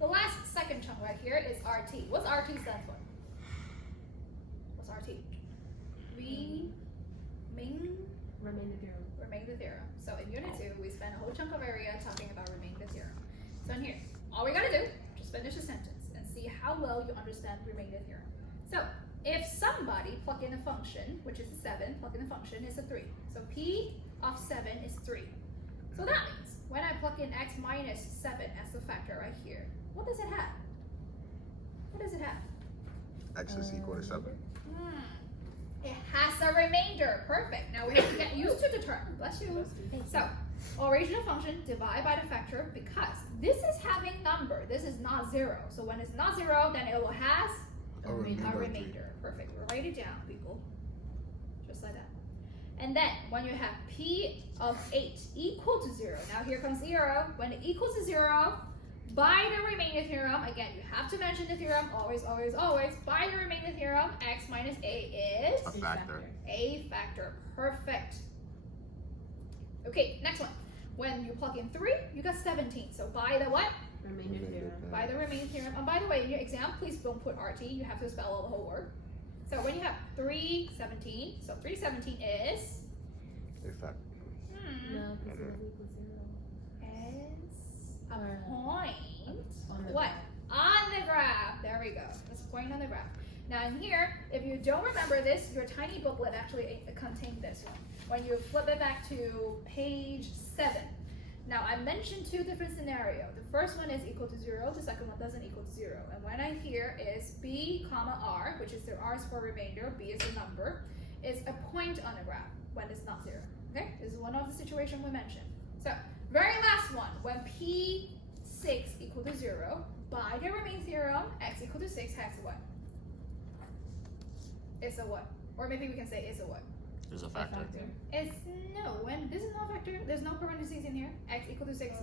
The last second chunk right here is RT. What's RT stand for? What's RT? Remainder theorem. So in Unit 2, we spent a whole chunk of area talking about remainder theorem. So in here, all we gotta do, just finish the sentence and see how well you understand remainder theorem. So if somebody plug in a function, which is a 7, plug in a function is a 3. So P of 7 is 3. So that means when I plug in x minus 7 as the factor right here, what does it have? What does it have? X is equal to 7. It has a remainder. Perfect. Now we have to get used to the term. Bless you. So, original function divide by the factor because this is having number. This is not 0. So when it's not 0, then it will has A remainder. Perfect. Write it down, people. Just like that. And then when you have P of 8 equal to 0, now here comes 0. When it equals to 0, by the remainder theorem, again, you have to mention the theorem, always, always, always. By the remainder theorem, x minus a is A factor. a factor. Perfect. Okay, next one. When you plug in 3, you got 17. So by the what? Remainder theorem. By the remainder theorem. And by the way, in your exam, please don't put RT. You have to spell out the whole word. So when you have 317, so 317 is A factor. No, because it was equal to 0. is a Or point. on the What? graph. On the graph. There we go. It's a point on the graph. Now in here, if you don't remember this, your tiny booklet actually contained this one. When you flip it back to page 7. Now I mentioned 2 different scenarios. The first one is equal to 0. The second one doesn't equal to 0. And when I hear is b comma r, which is the r is for remainder, b is a number, is a point on the graph when it's not 0. Okay? This is one of the situations we mentioned. So very last one, when p6 equal to 0, by the remainder theorem, x equal to 6 has what? It's a what? Or maybe we can say it's a what? Is a factor. It's no, when this is not a factor, there's no parentheses in here. X equal to 6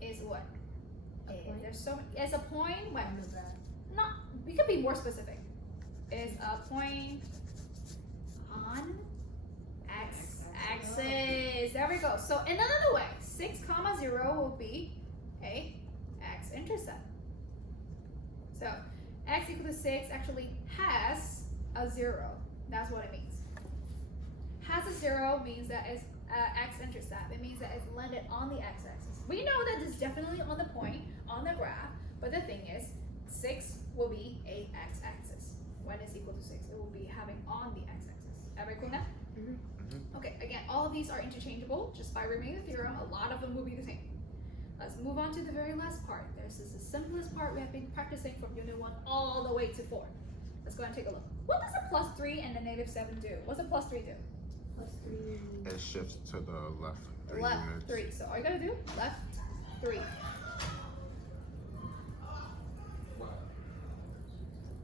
is what? A point. There's so many, it's a point when, On the graph. not, we could be more specific. It's a point on x-axis. There we go. So in another way, 6 comma 0 will be a x-intercept. So x equal to 6 actually has a 0. That's what it means. Has a 0 means that it's x-intercept. It means that it's landed on the x-axis. We know that it's definitely on the point, on the graph, but the thing is, 6 will be a x-axis. When it's equal to 6, it will be having on the x-axis. Everybody cool now? Okay, again, all of these are interchangeable. Just by remainder theorem, a lot of them will be the same. Let's move on to the very last part. This is the simplest part we have been practicing from Unit 1 all the way to 4. Let's go and take a look. What does a plus 3 and a negative 7 do? What's a plus 3 do? Plus 3. It shifts to the left 3 Left units. 3. So all you gotta do, left 3.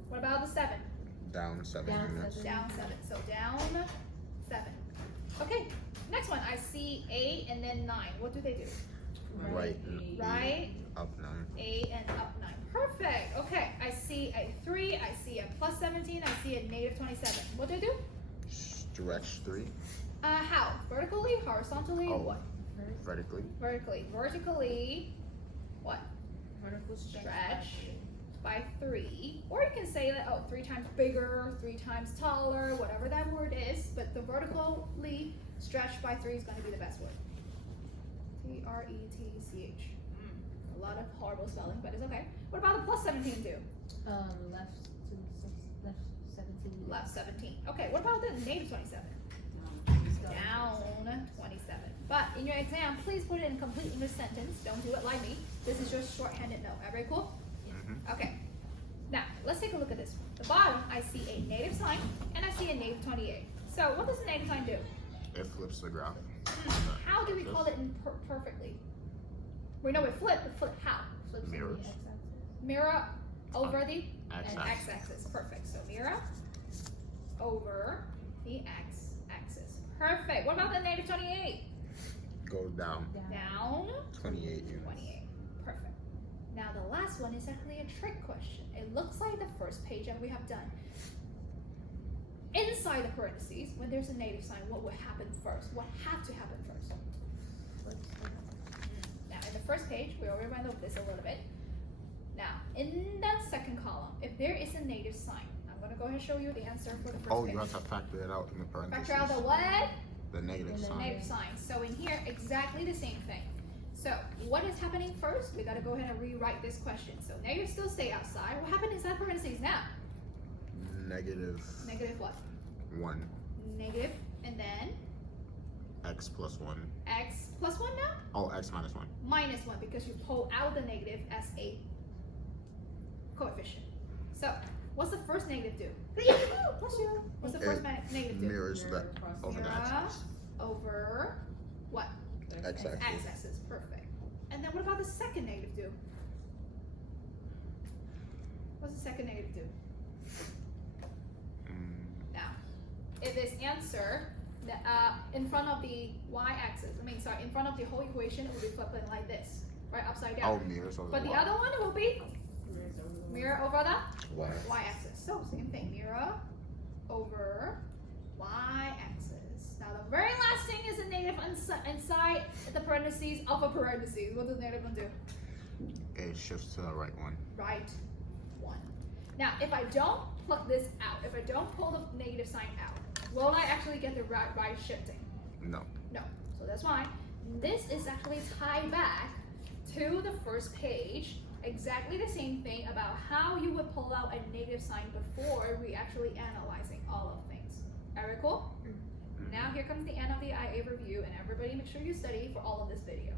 What about the 7? Down 7 Down units. 7. Down 7. So down 7. Okay, next one. I see 8 and then 9. What do they do? Right. Right, Up 9. 8 and up 9. Perfect. Okay, I see a 3. I see a plus 17. I see a negative 27. What do I do? Stretch 3. How? Vertically, horizontally, Oh. what? Vertically. Vertically. Vertically, what? Vertical Stretch by 3. Or you can say that, 3 times bigger, 3 times taller, whatever that word is. But the vertically stretched by 3 is going to be the best word. T-R-E-T-C-H. A lot of horrible spelling, but it's okay. What about the plus 17 do? Left to 6. Left 17. Left 17. Okay, what about the negative 27? Down 27. But in your exam, please put it in complete English sentence. Don't do it like me. This is just shorthanded note. Everybody cool? Okay. Now, let's take a look at this one. The bottom, I see a negative sign, and I see a negative 28. So what does the negative sign do? It flips the graph. How do we call it perfectly? We know it flip, but flip how? Flips on the Mirrors. x-axis. Mirror over the X-axis. x-axis. Perfect. So mirror over the x-axis. Perfect. What about the negative 28? Goes down. Down 28 units. 28. Perfect. Now the last one is actually a trick question. It looks like the first page that we have done. Inside the parentheses, when there's a negative sign, what would happen first? What had to happen first? Now in the first page, we already went over this a little bit. Now, in that second column, if there is a negative sign, I'm gonna go ahead and show you the answer for the first Oh, page. you have to factor it out in the parentheses. Factor out the what? The negative The sign. Negative sign. So in here, exactly the same thing. So what is happening first? We gotta go ahead and rewrite this question. So negative still stay outside. What happened inside parentheses now? Negative Negative what? 1. Negative, and then X plus 1. x plus 1 now? Oh, X minus 1. Minus 1 because you pull out the negative as a coefficient. So what's the first negative do? What's the first negative do? Mirrors the Mirror across over the Mirror. axis. Over what? X axis. X-axis. Perfect. And then what about the second negative do? What's the second negative do? Now, if this answer in front of the y-axis, in front of the whole equation, it will be flipping like this, right, upside Oh, down. mirrors over But the the Y. other one will be mirror over the Y. y-axis. So same thing, mirror over y-axis. Now the very last thing is a negative inside the parentheses of a parentheses. What does negative one do? It shifts to the right one. Right one. Now, if I don't pluck this out, if I don't pull the negative sign out, will I actually get the right shifting? No. No. So that's why this is actually tied back to the first page. Exactly the same thing about how you would pull out a negative sign before we actually analyzing all of things. Alright, cool? Now here comes the end of the IA review, and everybody make sure you study for all of this video.